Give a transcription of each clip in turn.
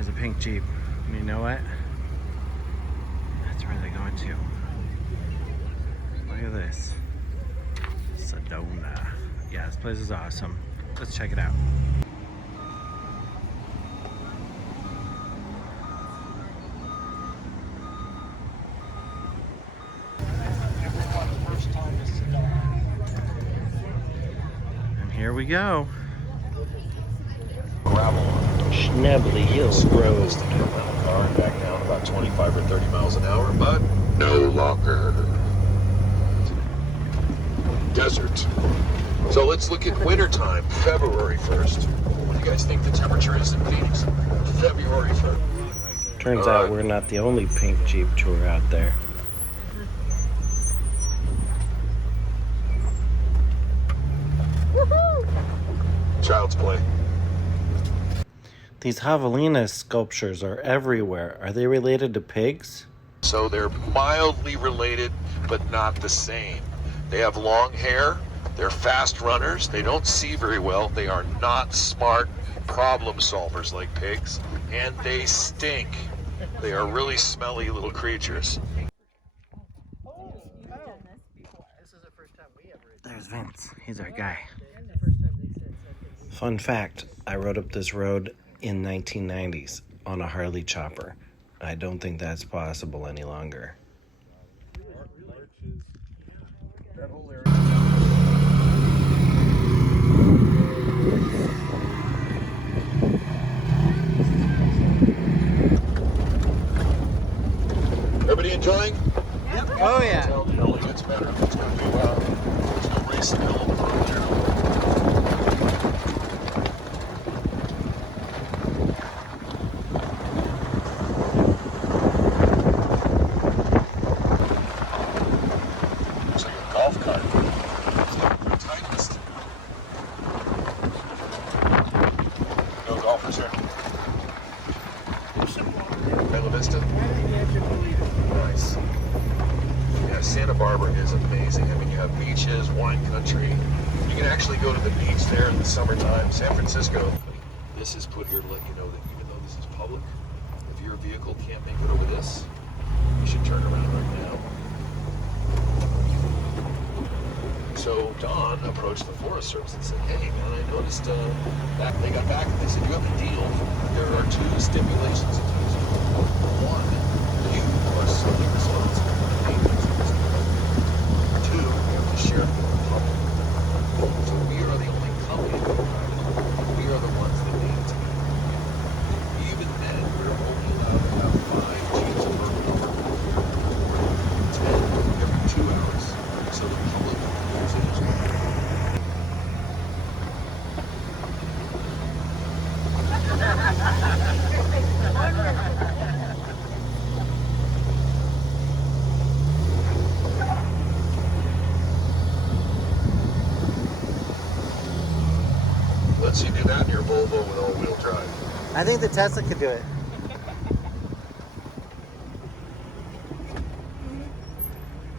There's a pink Jeep. And you know what? That's where they're going to. Look at this. Sedona. Yeah, this place is awesome. Let's check it out. And here we go. Schnebly Hill Road. Car back down about 25 or 30 miles an hour, but no longer. Desert. So let's look at wintertime, February 1st. What do you guys think the temperature is in Phoenix? February 1st. Turns out we're not the only pink Jeep tour out there. Child's play. These javelina sculptures are everywhere. Are they related to pigs? So they're mildly related, but not the same. They have long hair. They're fast runners. They don't see very well. They are not smart problem solvers like pigs. And they stink. They are really smelly little creatures. There's Vince. He's our guy. Fun fact, I rode up this road in 1990s on a Harley chopper. I don't think that's possible any longer. Everybody enjoying? Yep. Oh yeah. Tell the only gets better. It's going to be there's no racing hill over there. Looks like a golf cart. Tiniest. No golfers here. Bella Vista. Nice. Yeah, Santa Barbara is amazing. I mean, you have beaches, wine country. You can actually go to the beach there in the summertime. San Francisco. This is put here to let you know that even though this is public, if your vehicle can't make it over this, you should turn around right now. So Don approached the Forest Service and said, hey man, I noticed back they got back and they said, you have a deal. There are two stipulations. One, you are solely responsible for the maintenance of this car. Two, you have to share it with the public. So we are the only company that we are the ones that maintain it. Even then, we're only allowed to have 5 Jeeps per hour. 10 every 2 hours. So the public can use it as well. Let's you do that in your Volvo with all-wheel drive. I think the Tesla could do it.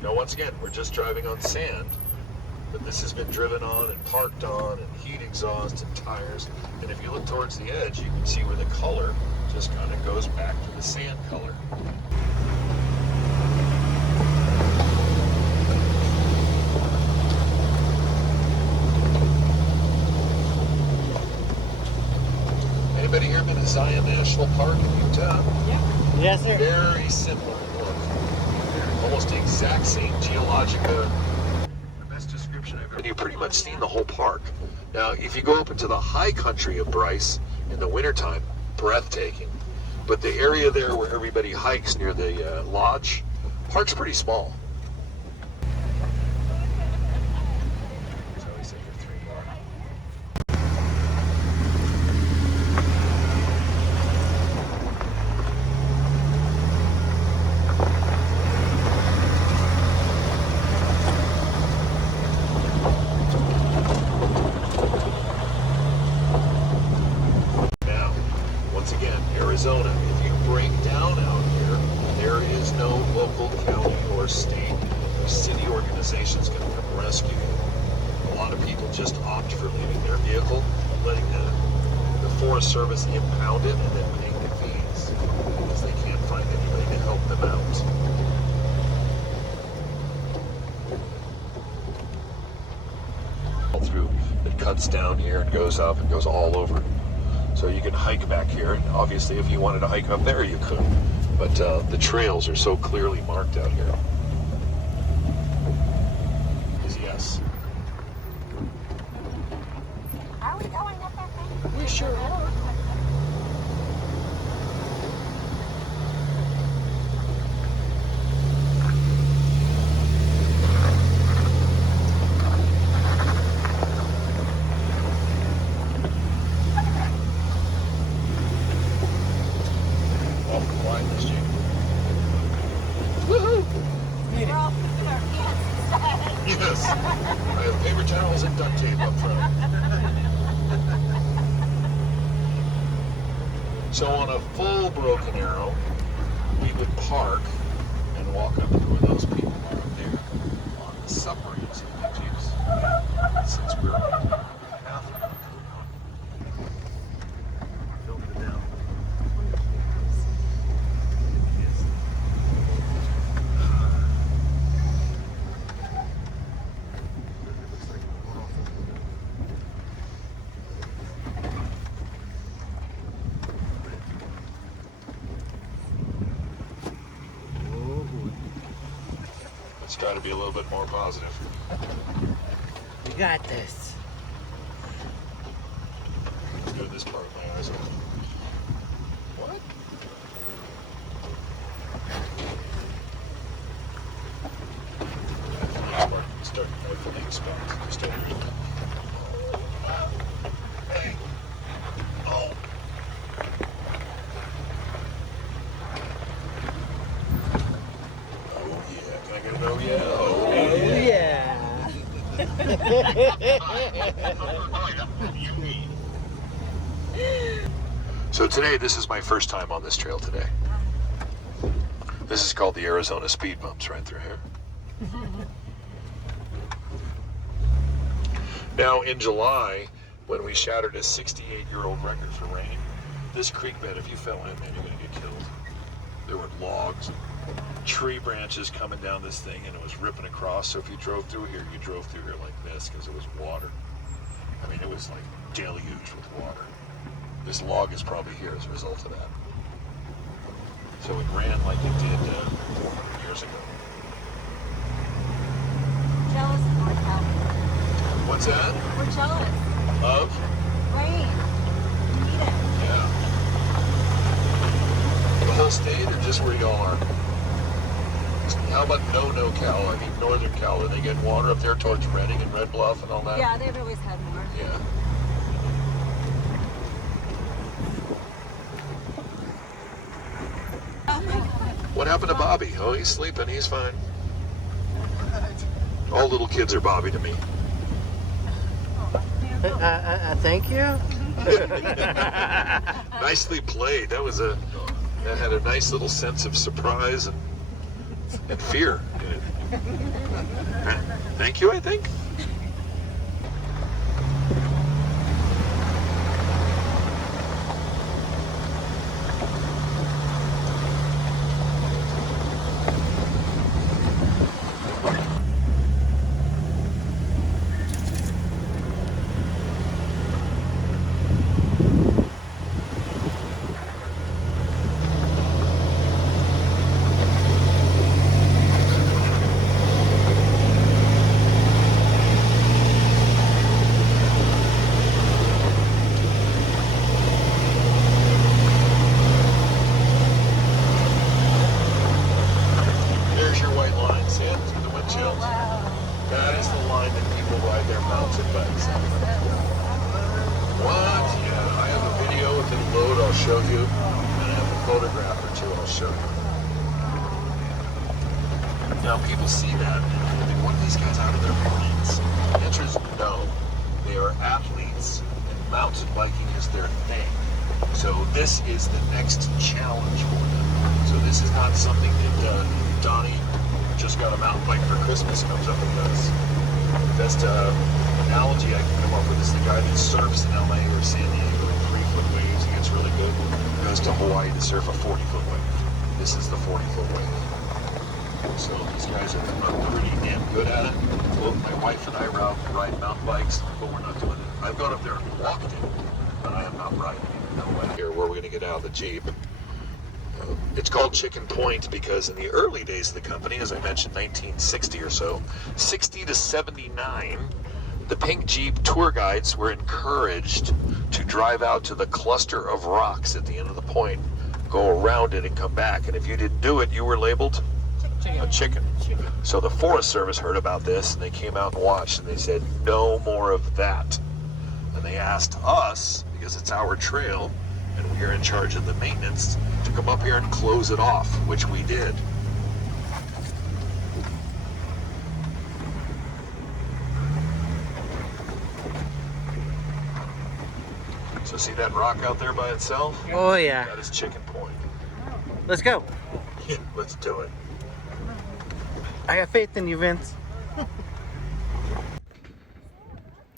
Now, once again, we're just driving on sand, but this has been driven on and parked on and heat exhaust and tires. And if you look towards the edge, you can see where the color just kind of goes back to the sand color. Anybody here been to Zion National Park in Utah? Yeah. Yes, sir. Very similar look. Almost the exact same geological. The best description I've ever. You've pretty much seen the whole park. Now, if you go up into the high country of Bryce in the wintertime, breathtaking. But the area there where everybody hikes near the lodge, park's pretty small. Arizona, if you break down out here, there is no local county or state or city organizations going to come rescue you. A lot of people just opt for leaving their vehicle, letting the Forest Service impound it, and then paying the fee. cuts down here and goes up and goes all over. So you can hike back here, and obviously if you wanted to hike up there, you could. But the trails are so clearly marked out here. Is yes. Are we going up that thing? We sure are. We're all putting our pants aside. Yes. I have paper towels and duct tape up front. So on a full Broken Arrow, we would park and walk up to where those people are up there on the submarines in the Jeeps. Since we're half of them. Filmed it down. Let's try to be a little bit more positive. You got this. Let's do this part with my eyes open. What? Start opening spots. Just over here. Hey. Oh. Oh yeah. Can I get an oh yeah? Oh yeah. So today, this is my first time on this trail today. This is called the Arizona Speed Bumps right through here. Now in July, when we shattered a 68-year-old record for rain, this creek bed, if you fell in, man, you're gonna get killed. There were logs, tree branches coming down this thing, and it was ripping across. So if you drove through here, you drove through here like this because it was water. I mean, it was like deluged with water. This log is probably here as a result of that. So it ran like it did 400 years ago. Jealous of North California. What's that? We're jealous. Of? Rain. We need it. Yeah. The whole state or just where y'all are? How about no-Cal? I mean, Northern Cal. Are they getting water up there towards Redding and Red Bluff and all that? Yeah, they've always had more. Yeah. What happened to Bobby? Oh, he's sleeping. He's fine. All little kids are Bobby to me. Thank you. Nicely played. That had a nice little sense of surprise and fear in it. Thank you, I think. That is the line that people ride their mountain bikes on. What? Yeah, I have a video. If it'll load, I'll show you. And I have a photograph or two I'll show you. Now, people see that and think, what are these guys out of their minds? The answer is no. They are athletes, and mountain biking is their thing. So this is the next challenge for them. So this is not something that Donnie just got a mountain bike for Christmas comes up and does. The best analogy I can come up with is the guy that surfs in LA or San Diego in 3-foot waves. He gets really good. Goes to Hawaii to surf a 40-foot wave. This is the 40-foot wave. So these guys are pretty damn good at it. Both my wife and I ride mountain bikes, but we're not doing it. I've gone up there and walked it, but I am not riding it. No way. Here, where we're going to get out of the Jeep. It's called Chicken Point because in the early days of the company, as I mentioned, 1960 or so, 60 to 79, the pink Jeep tour guides were encouraged to drive out to the cluster of rocks at the end of the point, go around it and come back. And if you didn't do it, you were labeled a chicken. So the Forest Service heard about this and they came out and watched and they said, no more of that. And they asked us, because it's our trail and we are in charge of the maintenance, to come up here and close it off, which we did. So see that rock out there by itself? Oh, yeah. That is Chicken Point. Let's go. Yeah, let's do it. I got faith in you, Vince.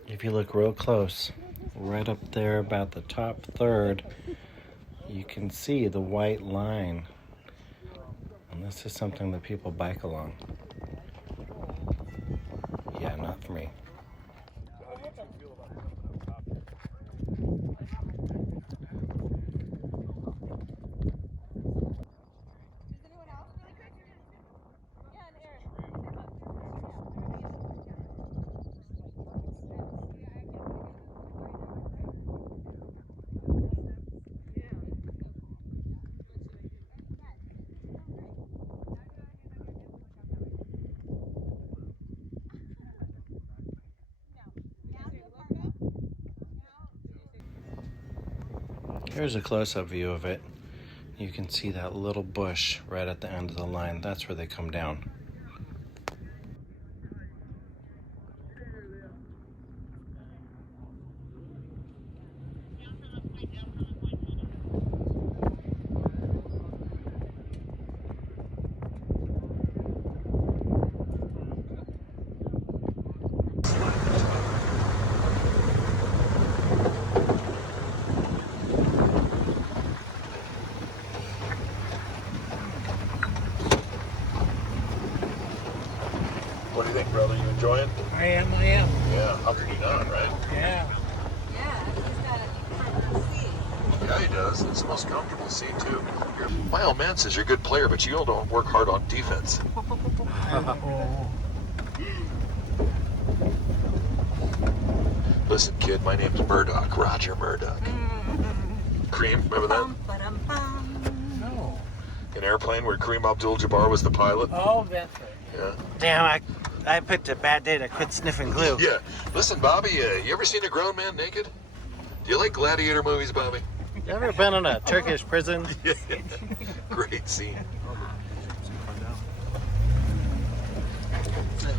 If you look real close, right up there about the top third, you can see the white line. And this is something that people bike along. Yeah, not for me. Here's a close-up view of it. You can see that little bush right at the end of the line. That's where they come down. What do you think, brother? You enjoying? I am. Yeah, how could you not, right? Yeah. Yeah, he's got a front seat. Yeah, he does. It's the most comfortable seat, too. My old man says you're a good player, but you don't work hard on defense. Listen, kid, my name's Murdoch, Roger Murdoch. Cream, remember that? No. An airplane where Kareem Abdul-Jabbar was the pilot? Oh, that's right. Yeah. Damn, I picked a bad day to quit sniffing glue. Yeah. Listen, Bobby, you ever seen a grown man naked? Do you like gladiator movies, Bobby? You ever been in a Turkish prison? Yeah. Great scene.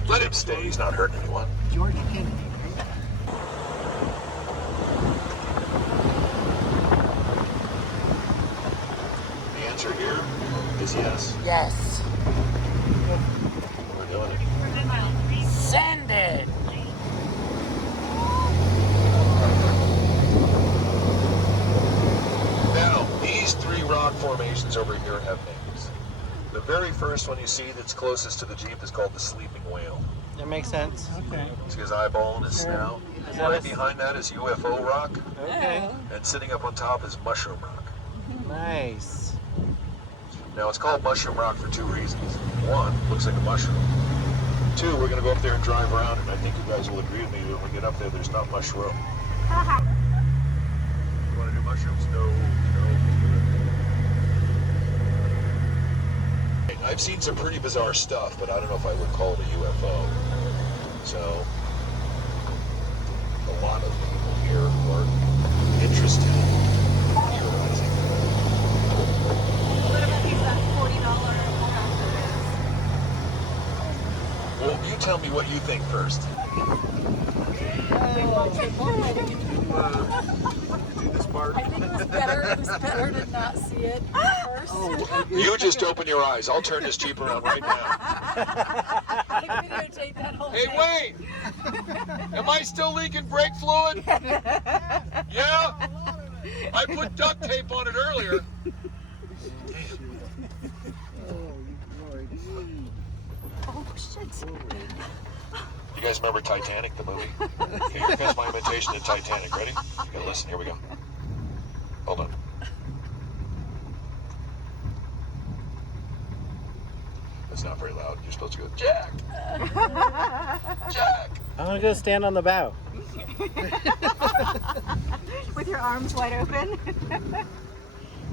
Let him stay. He's not hurting anyone. George Kennedy. The answer here is yes. Yes. We're doing it. Send it. Now, these three rock formations over here have names. The very first one you see that's closest to the Jeep is called the Sleeping Whale. That makes sense. Okay. See his eyeball and his snout. Right behind that is UFO rock, Okay. and sitting up on top is Mushroom Rock. Nice. Now, it's called Mushroom Rock for two reasons. One, looks like a mushroom. Two, we're going to go up there and drive around, and I think you guys will agree with me when we get up there, there's not much room. You want to do mushrooms? No. I've seen some pretty bizarre stuff, but I don't know if I would call it a UFO. So, a lot of people here who are interested in theorizing. What about these $40 Well, you tell me what you think first. I think it was better to not see it first. You just open your eyes. I'll turn this Jeep around right now. I videotaped that whole thing. Hey, Wayne! Am I still leaking brake fluid? Yeah? I put duct tape on it earlier. Oh shit. You guys guys remember Titanic, the movie? Okay, here comes my imitation of Titanic. Ready? You gotta listen. Here we go. Hold on. It's not very loud. You're supposed to go, Jack! Jack! I want to go stand on the bow. With your arms wide open.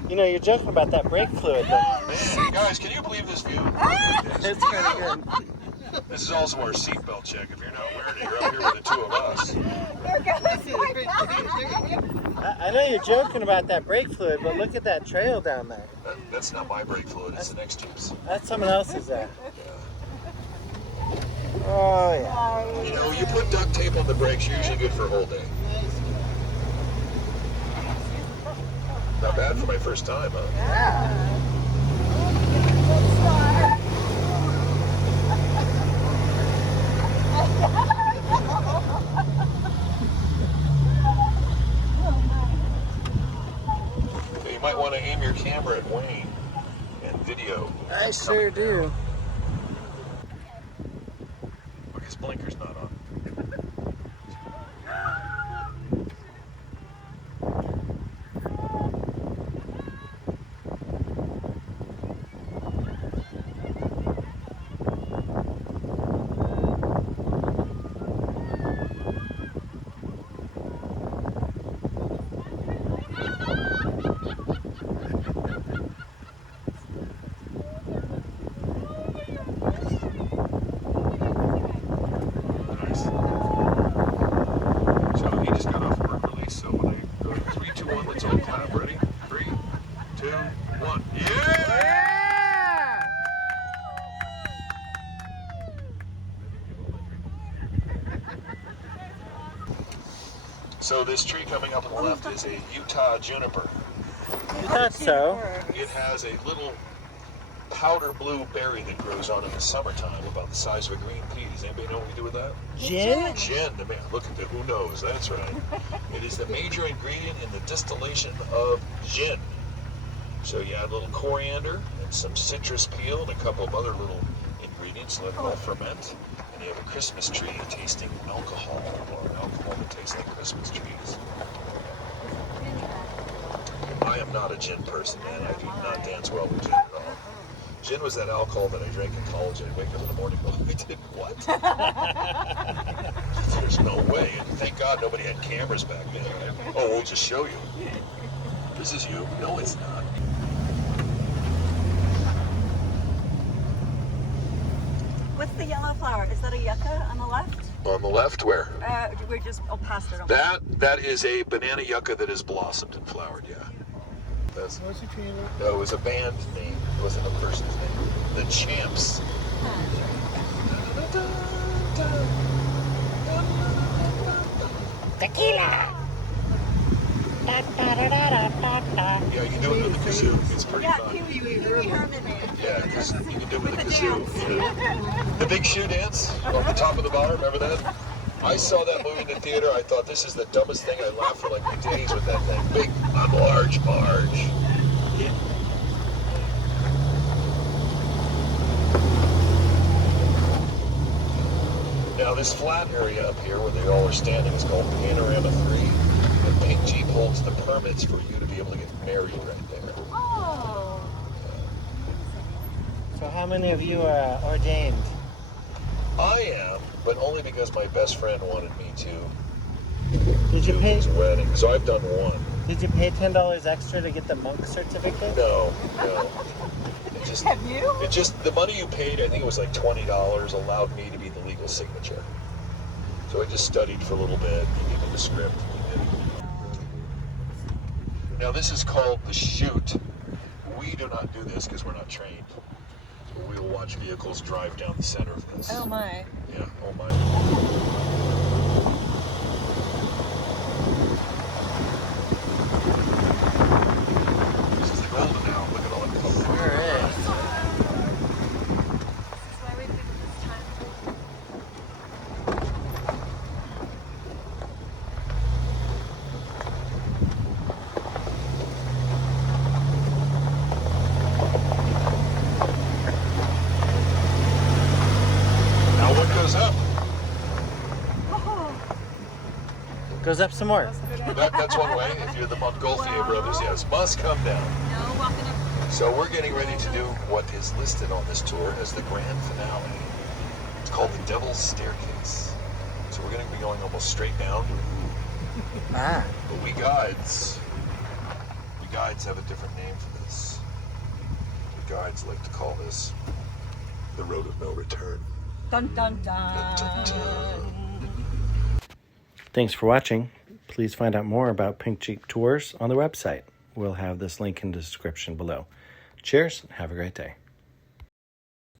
You know, you're joking about that brake fluid, though. Man, guys, can you believe this view? It's pretty good. This is also our seatbelt check. If you're not wearing it, you're up here with the two of us. I know you're joking about that brake fluid, but look at that trail down there. That's not my brake fluid. It's the next Jeep's. That's someone else's there. Oh, yeah. You know, you put duct tape on the brakes, you're usually good for a whole day. Not bad for my first time, huh? Yeah. You might want to aim your camera at Wayne and video. I sure do. Look, his blinker's not on. Nice. So he just got off work release, so when I go 3, 2, 1, let's all clap. Ready? 3, 2, 1. Yeah! So this tree coming up on the left is a Utah juniper. You thought so? It has a little powder blue berry that grows on in the summertime, about the size of a green pea. Does anybody know what we do with that? Gin? Gin. Man, look at the who knows. That's right. It is the major ingredient in the distillation of gin. So you add a little coriander and some citrus peel and a couple of other little ingredients, let it all ferment, and you have a Christmas tree tasting alcohol, or alcohol that tastes like Christmas trees. I am not a gin person, man. I do not dance well with gin at all. Gin was that alcohol that I drank in college, and I'd wake up in the morning and go, I did what? There's no way. And thank God nobody had cameras back then. Right? Oh, we'll just show you. This is you. No, it's not. What's the yellow flower? Is that a yucca on the left? On the left, where? We're just past it. That is a banana yucca that has blossomed and flowered, yeah. That's, no, it was a band name. It wasn't a person's name. The Champs. Tequila! Yeah, you can do it with a kazoo. It's pretty fun. Pee-wee Herman made it. Yeah, because you can do it with a kazoo. Yeah. The big shoe dance off the top of the bar, remember that? I saw that movie in the theater. I thought, this is the dumbest thing. I laughed for like days with that thing. Big, I'm large, Marge. Now this flat area up here where they all are standing is called Panorama 3. And Pink Jeep holds the permits for you to be able to get married right there. Oh. So how many of you are ordained? I am, but only because my best friend wanted me to Did you do pay? his wedding. So I've done one. Did you pay $10 extra to get the monk certificate? No. Have you? It just, the money you paid, I think it was like $20, allowed me to be the legal signature. So I just studied for a little bit, gave him the script. Now this is called the chute. We do not do this because we're not trained. We will watch vehicles drive down the center of this. Oh my. Yeah, oh my. This is the golden hour. Look at all the color. Sure is. That's why we did it this time. Now what goes up? Goes up some more. That's one way. If you're the Montgolfier brothers, yes, must come down. No walking up. So we're getting ready to do what is listed on this tour as the grand finale. It's called the Devil's Staircase. So we're going to be going almost straight down. Ah. But we guides have a different name for this. The guides like to call this the Road of No Return. Dun dun dun. Dun, dun, dun. Thanks for watching. Please find out more about Pink Jeep Tours on the website. We'll have this link in the description below. Cheers, and have a great day.